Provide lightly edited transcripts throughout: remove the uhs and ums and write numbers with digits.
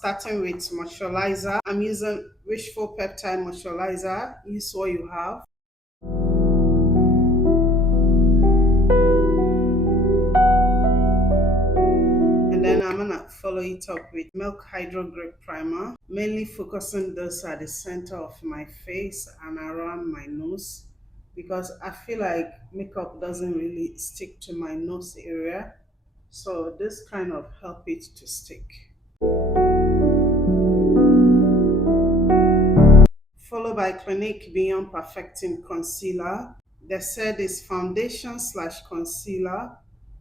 Starting with moisturizer, I'm using Wishful Peptide Moisturizer. Use what you have. And then I'm gonna follow it up with Milk Hydro Grip Primer, mainly focusing this at the center of my face and around my nose because I feel like makeup doesn't really stick to my nose area. So this kind of help it to stick. Followed by Clinique Beyond Perfecting Concealer. They said it's foundation slash concealer,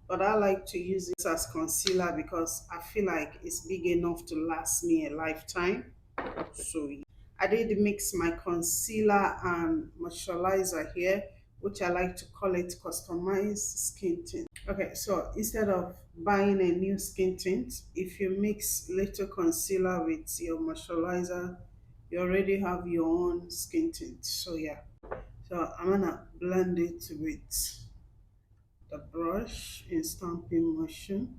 but I like to use it as concealer because I feel like it's big enough to last me a lifetime. So I did mix my concealer and moisturizer here, which I like to call it customized skin tint. Okay, so instead of buying a new skin tint, if you mix little concealer with your moisturizer, you already have your own skin tint. So yeah, so I'm gonna blend it with the brush in stamping motion.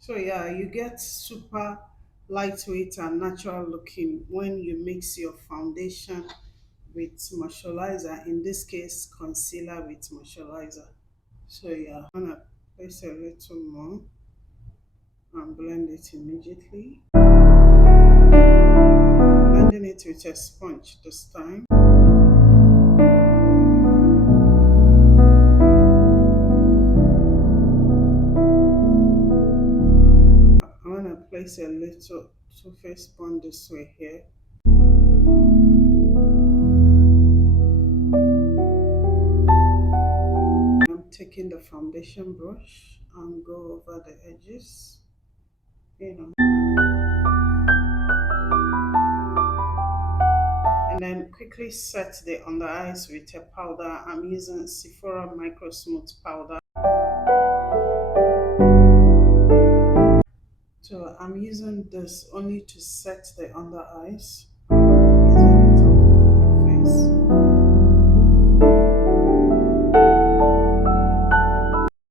So yeah, you get super lightweight and natural looking when you mix your foundation with moisturizer, in this case concealer with moisturizer. So yeah, I'm gonna place a little more and blend it immediately. Blending it with a sponge this time. I'm gonna place a little Too Faced sponge this way here. I'm taking the foundation brush and go over the edges, you know. And then quickly set the under eyes with a powder. I'm using Sephora Micro Smooth powder. So I'm using this only to set the under eyes. Using it on my face.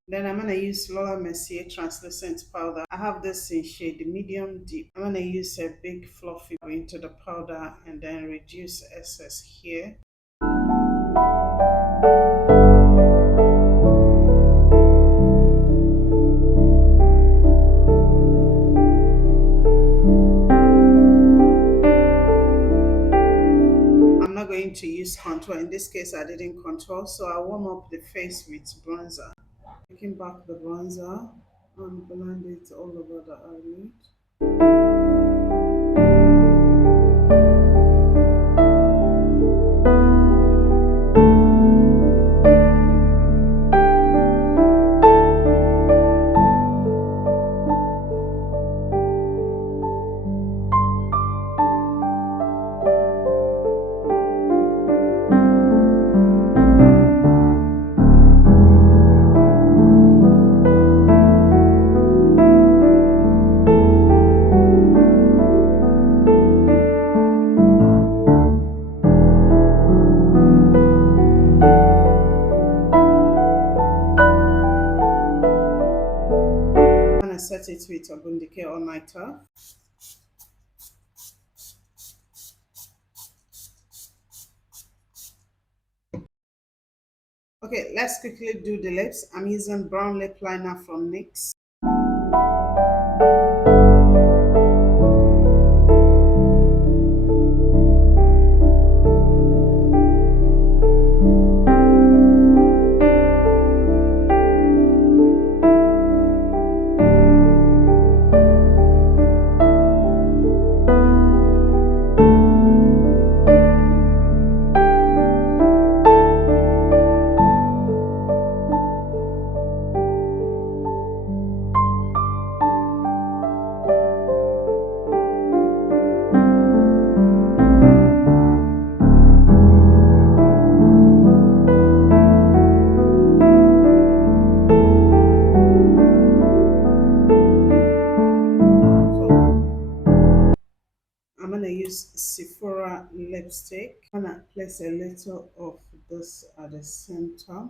Then I'm gonna use Laura Mercier translucent powder. I have this in shade medium deep. I'm gonna use a big fluffy into the powder and then reduce excess here. I'm not going to use contour. In this case, I didn't contour, so I warm up the face with bronzer. Taking back the bronzer and blend it all over the eyelid. Set it with Urban Decay All Nighter. Okay, let's quickly do the lips. I'm using brown lip liner from NYX. use Sephora lipstick. I'm gonna place a little of this at the center.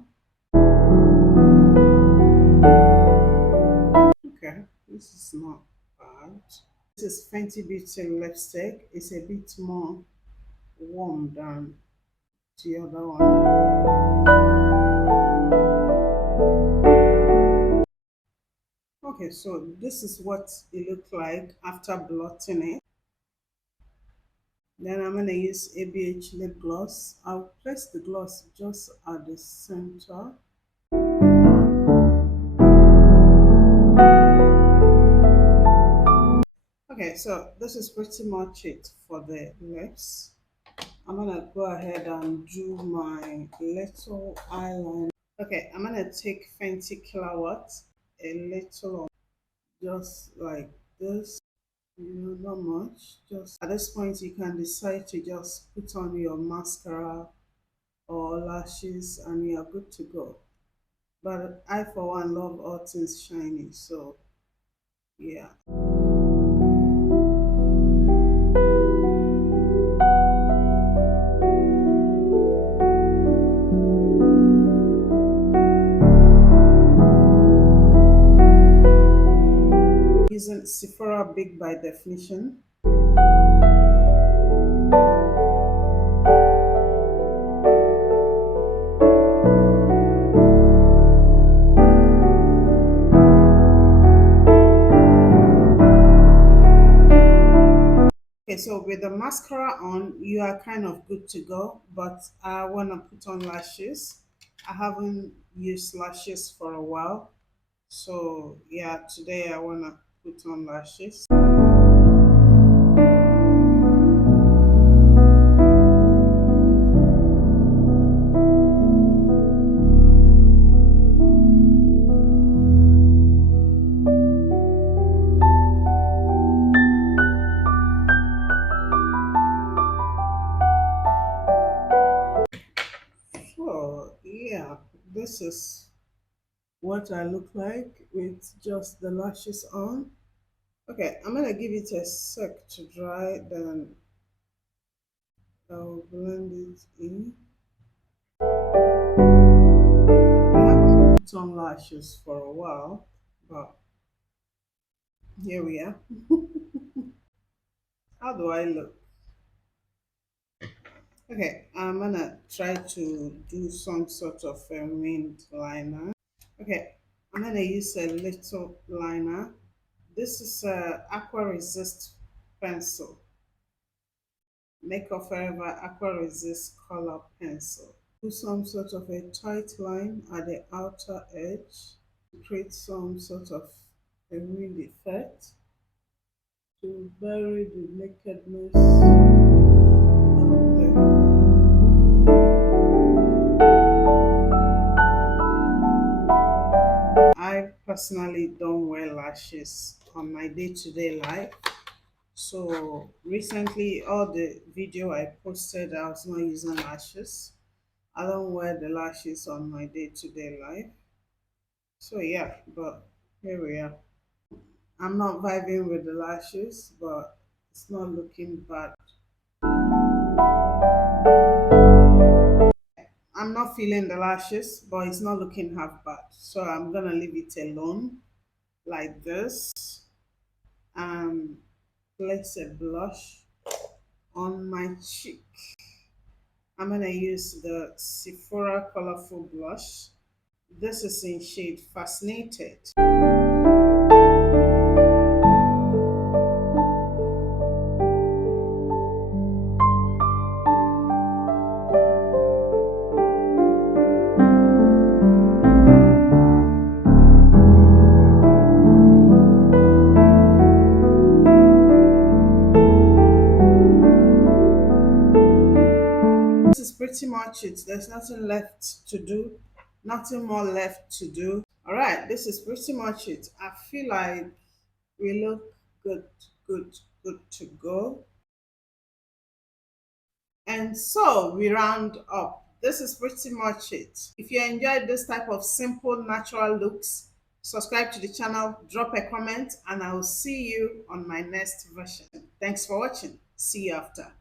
Okay, this is not bad. This is Fenty Beauty lipstick. It's a bit more warm than the other one. Okay, so this is what it looked like after blotting it. Then I'm going to use ABH lip gloss. I'll place the gloss just at the center. Okay, so this is pretty much it for the lips. I'm going to go ahead and do my little eyeliner. Okay, I'm going to take Fenty Killawatt, a little, just like this. Not much. Just at this point, you can decide to just put on your mascara or lashes and you're good to go. But I, for one, love all things shiny, so yeah. Using Sephora Big by Definition. Okay, so with the mascara on, you are kind of good to go, but I want to put on lashes. I haven't used lashes for a while, so yeah, today I want to put on lashes. So yeah, this is what I look like with just the lashes on. Okay, I'm gonna give it a sec to dry, then I'll blend it in. I haven't put on lashes for a while, but here we are. How do I look? Okay, I'm gonna try to do some sort of a winged liner. Okay, I'm gonna use a little liner. This is a Aqua Resist pencil. Makeup Forever Aqua Resist color pencil. Do some sort of a tight line at the outer edge to create some sort of a wind effect to bury the nakedness down there. I personally don't wear lashes on my day-to-day life. So recently, all the video I posted, I was not using lashes. I don't wear the lashes on my day-to-day life. So yeah, but here we are. I'm not vibing with the lashes, but it's not looking bad. I'm not feeling the lashes, but it's not looking half bad. So I'm gonna leave it alone like this and place a blush on my cheek. I'm gonna use the Sephora Colorful Blush. This is in shade Fascinated. This is pretty much it. There's nothing left to do, nothing more left to do. All right, this is pretty much it. I feel like we look good, good to go. And so we round up. This is pretty much it. If you enjoyed this type of simple, natural looks, subscribe to the channel, drop a comment, and I will see you on my next version. Thanks for watching. See you after.